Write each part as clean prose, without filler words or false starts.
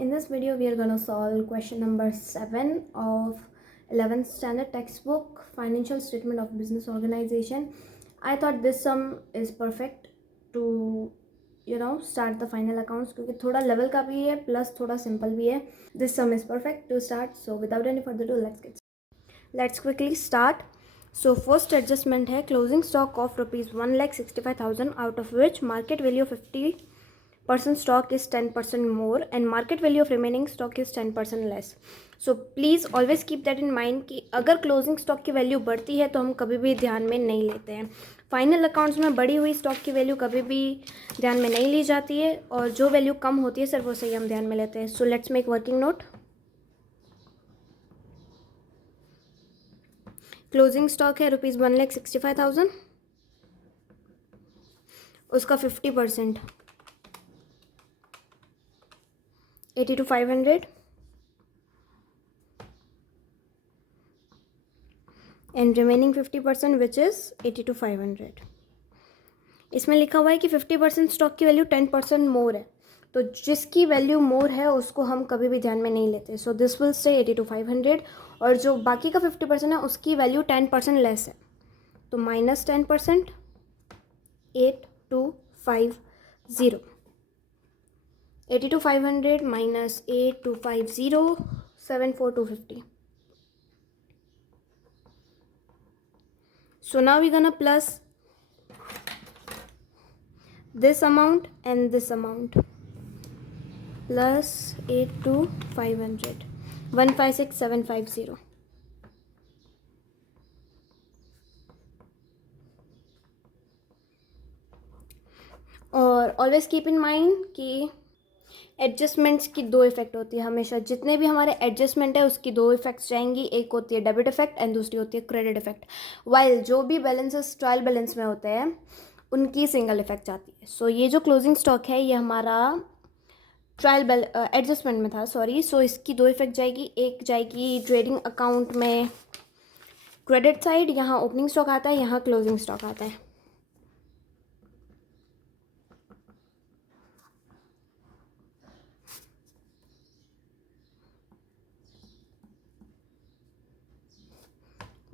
in this video we are going to solve question number 7 of 11th standard textbook, financial statement of business organization. I thought this sum is perfect to start the final accounts क्योंकि थोड़ा level का भी है plus थोड़ा simple भी है. This sum is perfect to start. So without any further ado, let's quickly start. So first adjustment है closing stock of rupees 1,65,000 out of which market value of 50% stock is 10% more and market value of remaining stock is 10% less. So please always keep that in mind कि अगर closing stock की value बढ़ती है तो हम कभी भी ध्यान में नहीं लेते हैं. फाइनल अकाउंट्स में बढ़ी हुई स्टॉक की वैल्यू कभी भी ध्यान में नहीं ली जाती है और जो वैल्यू कम होती है सिर्फ वो सही हम ध्यान में लेते हैं. So let's make working note. Closing stock है रुपीज़ 1,65,000, उसका 50% 80,500 एंड रिमेनिंग 50% विच इज़ 80,500. इसमें लिखा हुआ है कि 50% स्टॉक की वैल्यू 10% मोर है, तो जिसकी वैल्यू मोर है उसको हम कभी भी ध्यान में नहीं लेते. सो दिस विल स्टे 80,500 और जो बाकी का 50% है उसकी वैल्यू 10% लेस है, तो minus 10% 8250. 82,500 minus 8250 74,250. So now we're gonna plus this amount and this amount. Plus 82,500 156,750. और ऑलवेज कीप इन माइंड कि एडजस्टमेंट्स की दो इफेक्ट होती है हमेशा. जितने भी हमारे एडजस्टमेंट है उसकी दो इफेक्ट्स जाएंगी. एक होती है डेबिट इफेक्ट एंड दूसरी होती है क्रेडिट इफेक्ट. वाइल जो भी बैलेंसेस ट्रायल बैलेंस में होते हैं उनकी सिंगल इफेक्ट आती है. सो ये जो क्लोजिंग स्टॉक है ये हमारा ट्रायल एडजस्टमेंट में था, सॉरी. सो इसकी दो इफेक्ट जाएगी. एक जाएगी ट्रेडिंग अकाउंट में क्रेडिट साइड, यहाँ ओपनिंग स्टॉक आता है, यहाँ क्लोजिंग स्टॉक आता है.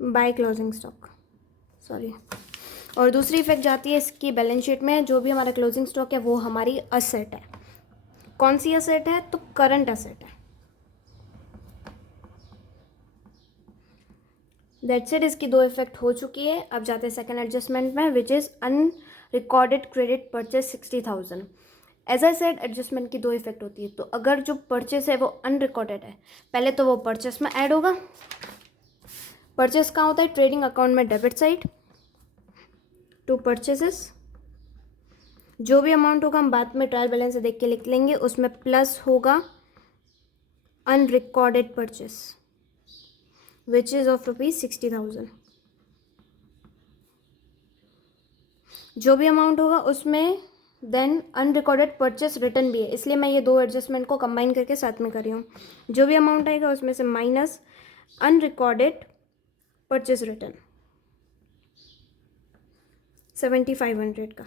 By closing stock, sorry. और दूसरी इफेक्ट जाती है इसकी बैलेंस शीट में. जो भी हमारा क्लोजिंग स्टॉक है वो हमारी असेट है. कौन सी असेट है? तो करंट असेट है. That's it. इसकी दो इफेक्ट हो चुकी है. अब जाते हैं सेकंड एडजस्टमेंट में which is unrecorded credit purchase 60,000. As I said adjustment की दो इफेक्ट होती है. तो अगर जो परचेस है वो अनरिकॉर्डेड है, पहले तो वो परचेस में ऐड होगा. परचेस कहाँ होता है? ट्रेडिंग अकाउंट में डेबिट साइड टू परचेसेस. जो भी अमाउंट होगा हम बाद में ट्रायल बैलेंस से देख के लिख लेंगे. उसमें प्लस होगा unrecorded purchase which is of rupees 60,000. जो भी अमाउंट होगा उसमें देन अनरिकॉर्डेड परचेस रिटर्न भी है, इसलिए मैं ये दो एडजस्टमेंट को कंबाइन करके साथ में कर रही हूँ. जो भी अमाउंट आएगा उसमें से माइनस अनरिकॉर्डेड परचेस रिटर्न 7,500 का.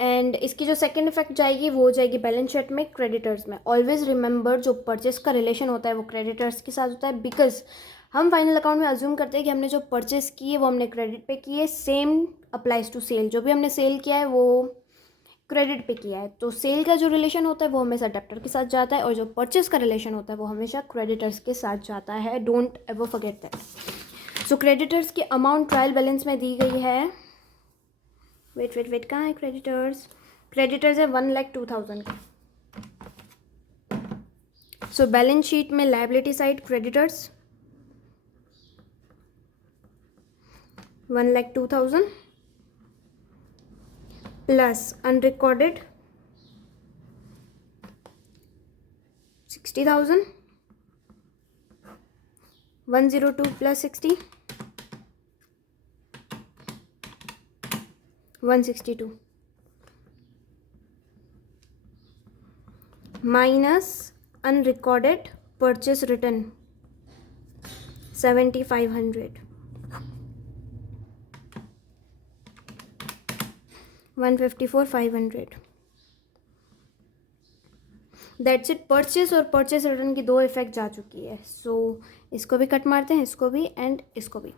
एंड इसकी जो सेकंड इफेक्ट जाएगी वो हो जाएगी बैलेंस शीट में क्रेडिटर्स में. ऑलवेज रिमेंबर जो परचेस का रिलेशन होता है वो क्रेडिटर्स के साथ होता है, बिकॉज हम फाइनल अकाउंट में अज्यूम करते हैं कि हमने जो परचेस की है वो हमने क्रेडिट पे की है. Same applies to sale. जो भी हमने सेल किया है वो क्रेडिट पे किया है, तो सेल का जो रिलेशन होता है वो हमेशा डेप्टर के साथ जाता है और जो परचेस का रिलेशन होता है वो हमेशा क्रेडिटर्स के साथ जाता है. Don't ever forget that. So creditors की अमाउंट ट्रायल बैलेंस में दी गई है. वेट कहाँ है क्रेडिटर्स? क्रेडिटर्स है 1,02,000 का. सो बैलेंस शीट में liability side creditors 1,02,000 plus unrecorded 60,000 102 plus 60 162 minus unrecorded purchase return 7,500 154,500. That's it. Purchase और परचेस रिटर्न की 2 इफेक्ट जा चुकी है। सो इसको भी कट मारते हैं, इसको भी एंड इसको भी।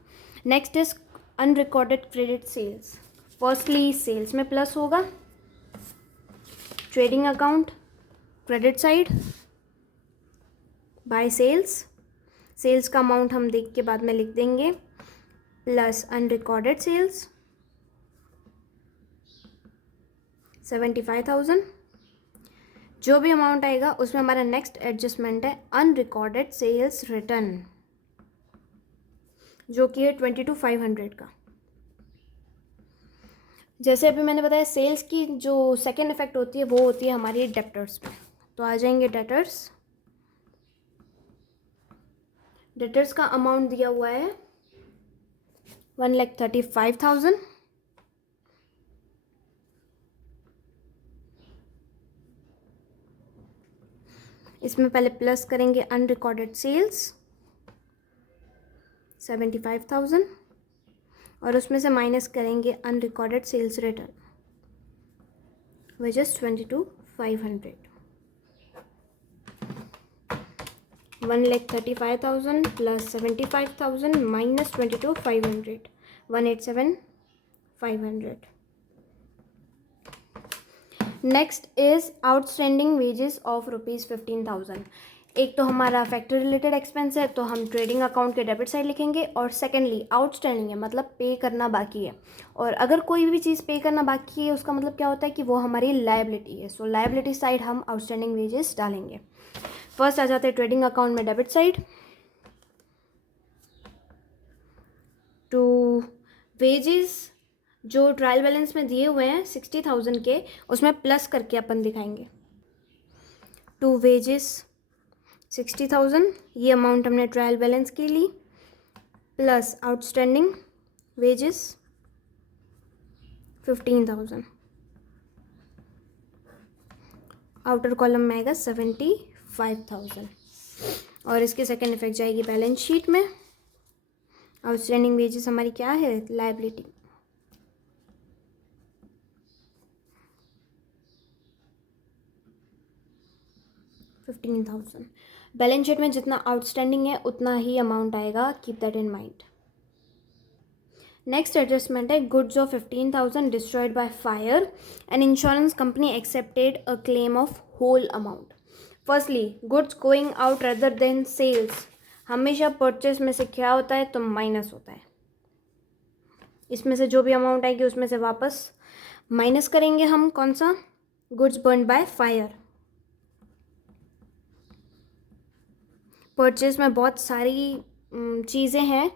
Next is unrecorded credit sales. Firstly sales में प्लस होगा, trading account credit side by sales, sales का अमाउंट हम देख के बाद में लिख देंगे, प्लस अनरिकॉर्डेड सेल्स 75,000। जो भी अमाउंट आएगा उसमें हमारा नेक्स्ट एडजस्टमेंट है अनरिकॉर्डेड सेल्स रिटर्न, जो कि है 22,500 का। जैसे अभी मैंने बताया सेल्स की जो सेकेंड इफेक्ट होती है वो होती है हमारी डेप्टर्स में। तो आ जाएंगे डेटर्स। डेटर्स का अमाउंट दिया हुआ है 1,35,000। इसमें पहले प्लस करेंगे अनरिकॉर्डेड सेल्स 75,000 और उसमें से माइनस करेंगे unrecorded sales return which is 22,500। 1,35,000 plus 75,000 minus 22,500 187,500। Next is outstanding wages of ₹15,000। एक तो हमारा फैक्ट्री रिलेटेड एक्सपेंस है तो हम ट्रेडिंग अकाउंट के डेबिट साइड लिखेंगे, और सेकेंडली आउटस्टैंडिंग है मतलब पे करना बाकी है। और अगर कोई भी चीज़ पे करना बाकी है उसका मतलब क्या होता है कि वो हमारी लायबिलिटी है। सो लायबिलिटी साइड हम आउटस्टैंडिंग वेजेस डालेंगे। फर्स्ट आ जाते हैं ट्रेडिंग अकाउंट में डेबिट साइड, टू वेजेस जो ट्रायल बैलेंस में दिए हुए हैं 60,000 के, उसमें प्लस करके अपन दिखाएंगे। टू वेजेस 60,000 ये अमाउंट हमने ट्रायल बैलेंस के ली, plus outstanding wages 15,000। Outer column में आएगा 75,000 और इसकी सेकेंड इफेक्ट जाएगी बैलेंस शीट में। आउटस्टैंडिंग वेजेस हमारी क्या है, लायबिलिटी। $15,000 बैलेंस शीट में जितना आउटस्टैंडिंग है उतना ही अमाउंट आएगा, keep that in mind. Next adjustment है goods of 15,000 destroyed by fire and insurance company accepted a claim of whole amount. Firstly goods going out rather than sales, हमेशा purchase में से क्या होता है तो माइनस होता है। इसमें से जो भी अमाउंट आएगी उसमें से वापस माइनस करेंगे हम कौन सा, goods burn by fire. Purchase में बहुत सारी चीज़ें हैं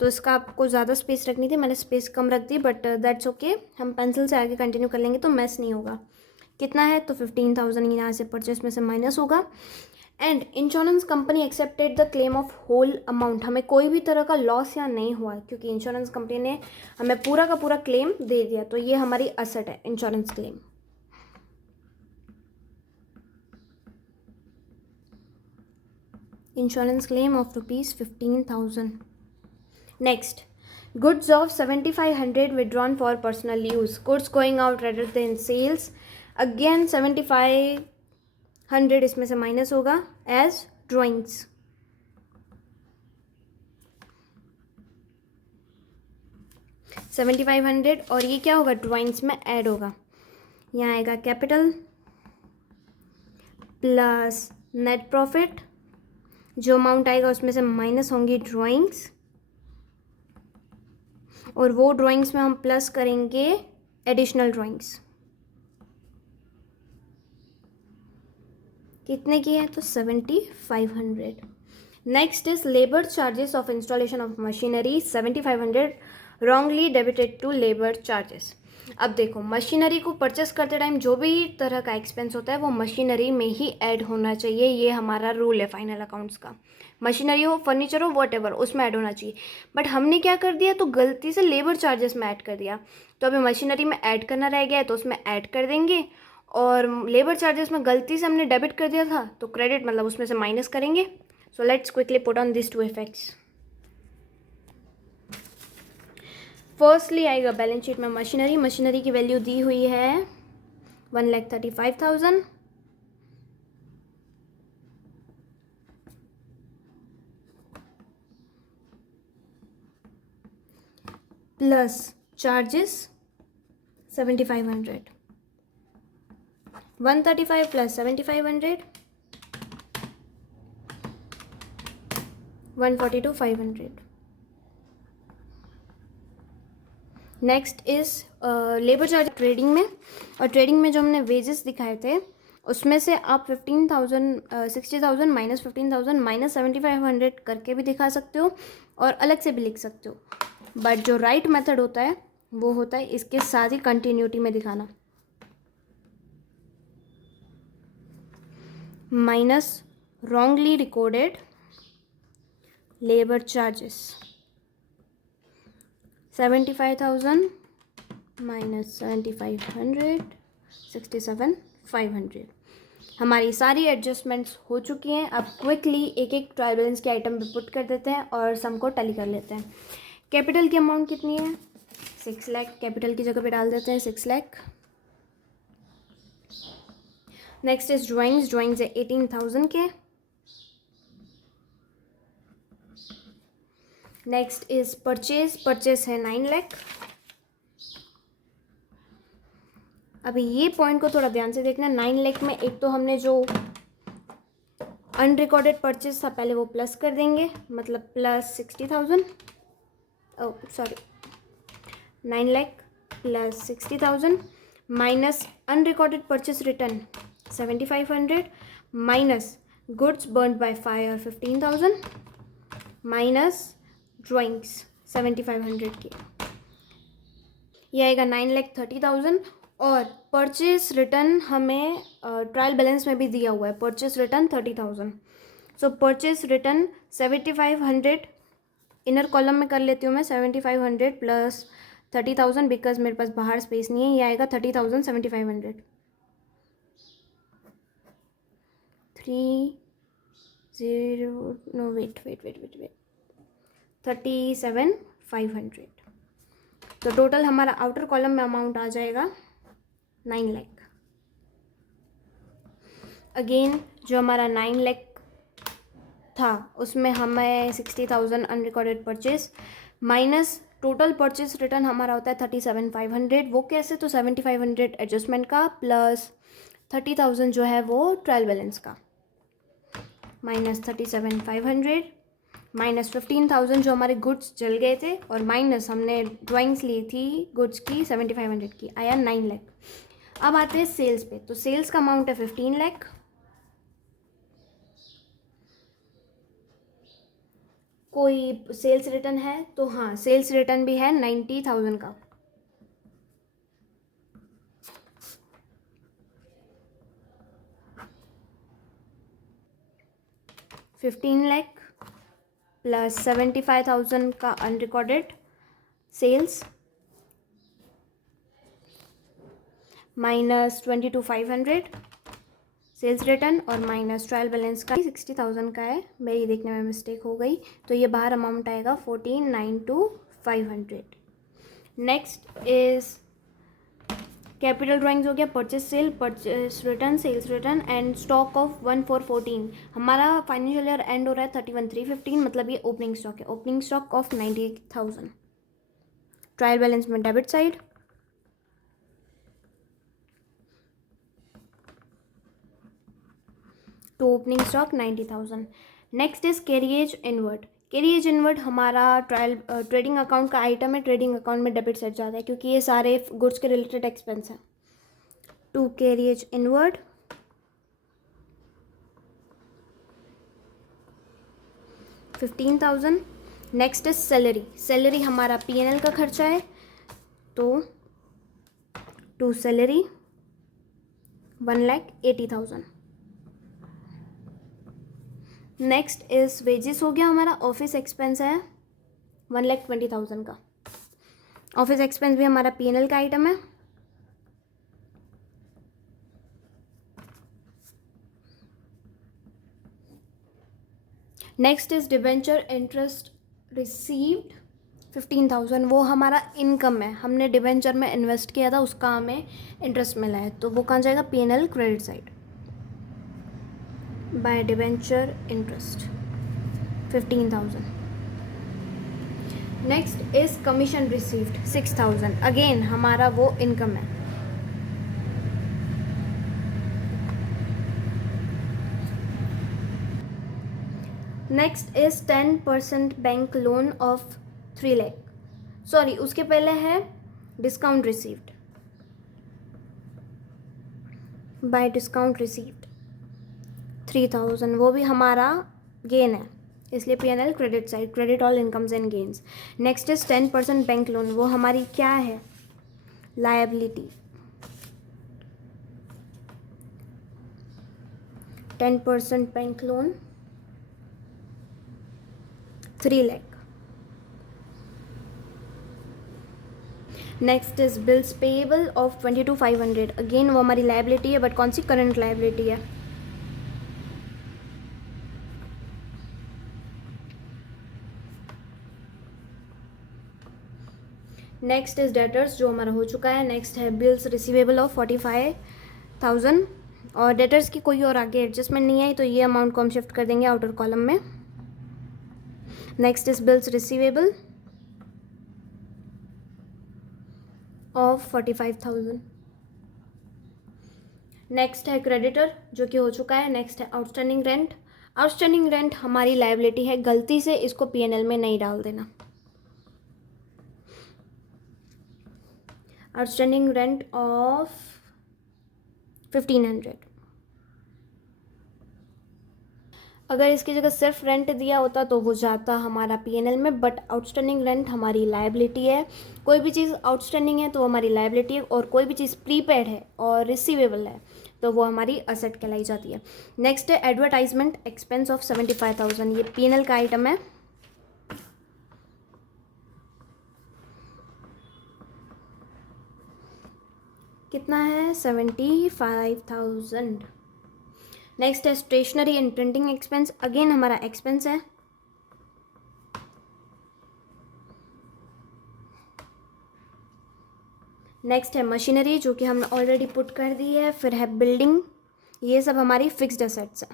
तो इसका आपको ज़्यादा स्पेस रखनी थी, मैंने स्पेस कम रख दी, बट दैट्स ओके। हम पेंसिल से आगे कंटिन्यू कर लेंगे तो मैस नहीं होगा। कितना है तो 15,000 यहाँ से परचेज में से माइनस होगा। And insurance company accepted the claim of whole amount, हमें कोई भी तरह का लॉस या नहीं हुआ क्योंकि इंश्योरेंस कंपनी ने हमें पूरा का पूरा क्लेम दे दिया, तो ये हमारी असेट है insurance claim. Insurance claim of ₹15,000। Next goods of 7,500 withdrawn for personal use, goods going out rather than sales. Again 7,500 इसमें से माइनस होगा एज ड्राइंग्स। $7,500 और ये क्या होगा, ड्राइंग्स में ऐड होगा। यहाँ आएगा कैपिटल प्लस नेट प्रॉफिट, जो अमाउंट आएगा उसमें से माइनस होंगी ड्राइंग्स, और वो ड्राइंग्स में हम प्लस करेंगे एडिशनल ड्राइंग्स। कितने की है तो 7,500। Next is labour charges of installation of machinery 7,500 wrongly debited to labour charges. अब देखो मशीनरी को परचेस करते टाइम जो भी तरह का एक्सपेंस होता है वो मशीनरी में ही ऐड होना चाहिए, ये हमारा रूल है फाइनल अकाउंट्स का। मशीनरी हो, फर्नीचर हो, वॉट उसमें ऐड होना चाहिए। बट हमने क्या कर दिया तो गलती से लेबर चार्जेस में ऐड कर दिया, तो अभी मशीनरी में ऐड करना रह गया है तो उसमें ऐड कर देंगे, और लेबर चार्जेस में गलती से हमने डेबिट कर दिया था तो क्रेडिट मतलब उसमें से माइनस करेंगे। So let's quickly put on this 2 effects. Firstly आएगा बैलेंस शीट में मशीनरी, मशीनरी की वैल्यू दी हुई है 1,35,000 plus charges 7500, 135 plus 7500, 142 500. Next is labour charge trading में, और ट्रेडिंग में जो हमने वेजेस दिखाए थे उसमें से आप 15,000 60,000 माइनस 15,000 माइनस 7,500 करके भी दिखा सकते हो और अलग से भी लिख सकते हो, बट जो राइट मेथड होता है वो होता है इसके साथ ही कंटिन्यूटी में दिखाना। Minus wrongly recorded labour charges 75,000 minus 7,500 67,500। हमारी सारी एडजस्टमेंट्स हो चुकी हैं। अब क्विकली एक एक ट्रायल बैलेंस के आइटम पे पुट कर देते हैं और सम को टैली कर लेते हैं। कैपिटल की अमाउंट कितनी है? 6 लाख, कैपिटल की जगह पे डाल देते हैं 6 lakh. Next is drawings, drawings है 18,000 के। नेक्स्ट इज परचेज, परचेज है 9 लाख। अभी ये पॉइंट को थोड़ा ध्यान से देखना। 9 लाख में एक तो हमने जो अनरिकॉर्डेड परचेज था पहले वो प्लस कर देंगे, मतलब plus 60,000, sorry 9 lakh plus 60,000 minus unrecorded purchase return 7,500 minus goods burned by fire 15,000 minus drawings 7,500 की, ये आएगा 9,30,000। और परचेज रिटर्न हमें ट्रायल बैलेंस में भी दिया हुआ है, परचेज रिटर्न 30,000। सो परचेज रिटर्न 7,500 इनर कॉलम में कर लेती हूँ मैं, 7,500 प्लस 30,000 बिकॉज मेरे पास बाहर स्पेस नहीं है, ये आएगा 30,000 7,500 37,500। तो टोटल हमारा आउटर कॉलम में अमाउंट आ जाएगा 9 लाख। अगेन जो हमारा 9 लाख था उसमें हमें 60,000 unrecorded purchase minus total purchase return हमारा होता है 37,500। वो कैसे? तो 7,500 एडजस्टमेंट का प्लस 30,000 जो है वो ट्रायल बैलेंस का, माइनस 37,500 माइनस 15,000 जो हमारे गुड्स जल गए थे, और माइनस हमने ड्राइंग्स ली थी गुड्स की 7,500 की, आया 9 लाख। अब आते हैं सेल्स पे। तो सेल्स का अमाउंट है 15 लाख। कोई सेल्स रिटर्न है? तो हाँ, सेल्स रिटर्न भी है 90,000 का। $15 लाख प्लस 75,000 का unrecorded sales minus 22,500 sales return और माइनस ट्रायल बैलेंस का 60,000 का है, मेरी देखने में मिस्टेक हो गई, तो ये बाहर अमाउंट आएगा 14,92,500। नेक्स्ट इज कैपिटल ड्राइंग्स हो गया, purchase sale, purchase return, sales return and stock of 1,414। हमारा फाइनेंशियल ईयर एंड हो रहा है 31/3/15, मतलब ये ओपनिंग स्टॉक है। Opening stock of 98,000। Trial balance में डेबिट साइड, तो opening stock 90,000। Next is carriage inward. Carriage inward हमारा ट्रेडिंग अकाउंट का आइटम है, ट्रेडिंग अकाउंट में डेबिट साइड जाता है क्योंकि ये सारे गुड्स के रिलेटेड एक्सपेंस हैं। To carriage inward 15,000। Next is salary. Salary हमारा P&L का खर्चा है, तो to salary 1,80,000। Next is wages हो गया, हमारा ऑफिस एक्सपेंस है 1,20,000 का। ऑफिस एक्सपेंस भी हमारा P&L का आइटम है। Next is debenture interest received 15,000, वो हमारा इनकम है, हमने डिबेंचर में इन्वेस्ट किया था, उसका हमें इंटरेस्ट मिला है, तो वो कहाँ जाएगा? P&L credit side bye debenture interest 15,000। Next is commission received 6000, again हमारा वो इनकम है। Next is 10% bank loan of 3 lakh, sorry उसके पहले है discount received, bye discount received 3000, वो भी हमारा गेन है, इसलिए P&L credit side, credit all incomes and gains. Next is 10% bank loan, वो हमारी क्या है, liability, 10% bank loan 3 lakh. Next is bills payable of 22,500, again वो हमारी लायबिलिटी है, बट कौन सी, करंट लायबिलिटी है। नेक्स्ट इज डेटर्स, जो हमारा हो चुका है। नेक्स्ट है बिल्स रिसीवेबल ऑफ 45,000, और डेटर्स की कोई और आगे एडजस्टमेंट नहीं आई, तो ये अमाउंट को हम शिफ्ट कर देंगे आउटर कॉलम में। Next is bills receivable of 45,000। Next है क्रेडिटर, जो कि हो चुका है। नेक्स्ट है आउटस्टैंडिंग रेंट, आउटस्टैंडिंग रेंट हमारी लायबिलिटी है, गलती से इसको P&L में नहीं डाल देना। आउटस्टैंडिंग रेंट ऑफ 1500, अगर इसकी जगह सिर्फ रेंट दिया होता तो वो जाता हमारा P&L में, बट आउटस्टैंडिंग रेंट हमारी लायबिलिटी है। कोई भी चीज़ आउटस्टैंडिंग है तो वो हमारी लायबिलिटी है, और कोई भी चीज़ प्रीपेड है और रिसीवेबल है तो वो हमारी असेट कहलाई जाती है। नेक्स्ट है एडवर्टाइजमेंट एक्सपेंस ऑफ 75,000, ये P&L का आइटम है। कितना है, 75,000। नेक्स्ट है stationery and printing expense, again हमारा एक्सपेंस है। नेक्स्ट है मशीनरी, जो कि हमने ऑलरेडी पुट कर दी है। फिर है बिल्डिंग, ये सब हमारी फिक्स्ड एसेट्स है।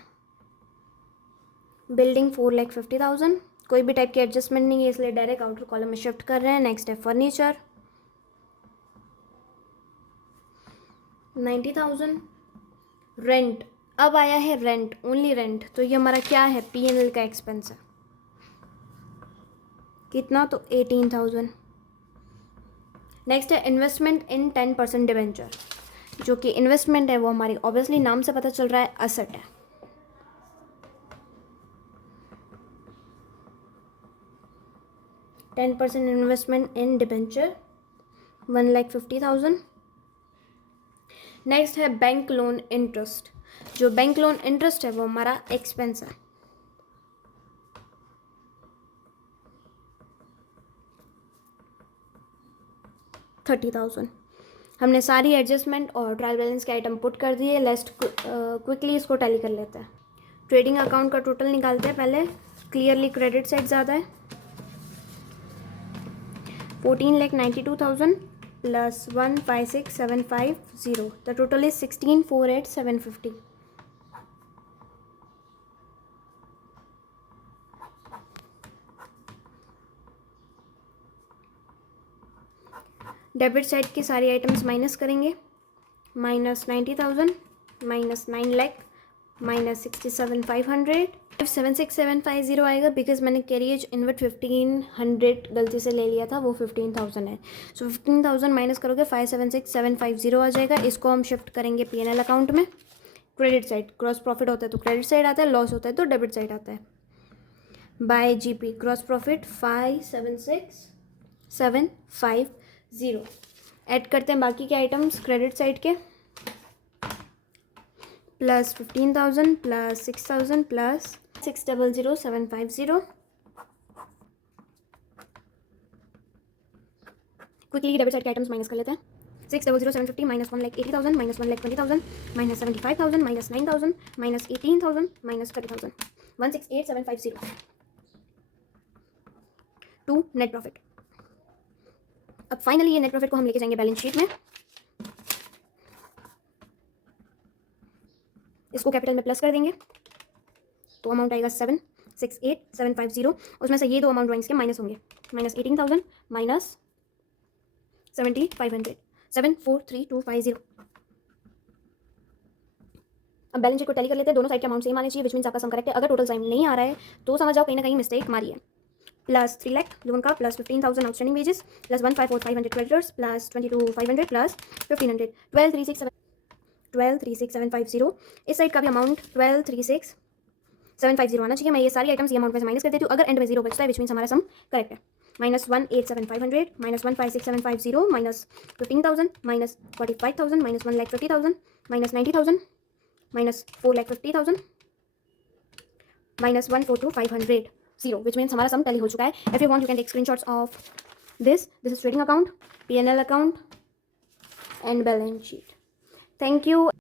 बिल्डिंग 4,50,000, कोई भी टाइप की एडजस्टमेंट नहीं है, इसलिए डायरेक्ट आउटर कॉलम में शिफ्ट कर रहे हैं। नेक्स्ट है फर्नीचर 90,000। रेंट, अब आया है रेंट, ओनली रेंट, तो ये हमारा क्या है, P&L का एक्सपेंस है। कितना, तो 18,000। नेक्स्ट है इन्वेस्टमेंट इन 10% डिवेंचर, जो कि इन्वेस्टमेंट है, वो हमारी ऑब्वियसली नाम से पता चल रहा है असेट है। $10% इन्वेस्टमेंट इन डिवेंचर 1,50,000। नेक्स्ट है बैंक लोन इंटरेस्ट, जो बैंक लोन इंटरेस्ट है वो हमारा एक्सपेंस है। $30,000। हमने सारी एडजस्टमेंट और ट्रायल बैलेंस के आइटम पुट कर दिए। लेट्स क्विकली इसको टैली कर लेते हैं। ट्रेडिंग अकाउंट का टोटल निकालते हैं पहले। क्लियरली क्रेडिट साइड ज़्यादा है, 14,92,000 plus 156,750, the total is 16,48,750। Debit side की सारी आइटम्स माइनस करेंगे, -90,000, -9 लाख, -67,500, 76,750 आएगा, बिकॉज मैंने कैरियज इनवर्ट 1,500 गलती से ले लिया था, वो 15,000 है। सो 15,000 माइनस करोगे 576,750 आ जाएगा। इसको हम शिफ्ट करेंगे P&L अकाउंट में। क्रेडिट साइड, ग्रॉस प्रॉफिट होता है तो क्रेडिट साइड आता है, लॉस होता है तो डेबिट साइड आता है। By GP gross profit 576,750। Add करते हैं बाकी के आइटम्स क्रेडिट साइड के, plus 15,000 plus 6,000 plus 600,750। Quickly debit side के आइटम्स माइनस कर लेते हैं। 600,750 minus 1,80,000 minus 1,20,000 minus 75,000 minus 9,000 minus 18,000 minus 30,000, 168,750 to net profit. अब फाइनली ये नेट प्रॉफिट को हम लेके जाएंगे बैलेंस शीट में। इसको कैपिटल में प्लस कर देंगे तो अमाउंट आएगा 768,750। उसमें से ये दो अमाउंट ड्राइंग्स के माइनस होंगे। minus 18,000 minus 7,500 743,250. अब बैलेंस शीट को टैली कर लेते हैं. दोनों साइड के अमाउंट सेम आने चाहिए, विच मीन्स आपका सम करेक्ट है. अगर टोटल सम नहीं आ रहा है तो समझ जाओ कहीं ना कहीं मिस्टेक हमारी है. प्लस 3 लाख लोन का, plus 15,000 outstanding wages, plus 154,500 creditors, plus 22,500, plus 1,500, 12,36,750. इस साइड का भी अमाउंट 12,36,750 आना चाहिए. मैं ये सारी आइटम्स ये अमाउंट में से माइनस कर देती हूँ. अगर एंड में जीरो बचता है विच मीन्स हमारा सम करेक्ट है. Minus 1,87,500, minus 1,56,750, minus 15,000, minus 45,000, minus 1,50,000, minus 90,000, minus 4,50,000, minus 142,500, zero, which means हमारा सम टैली हो चुका है. If you want you can take screenshots of this is trading account, P&L account and balance sheet. Thank you.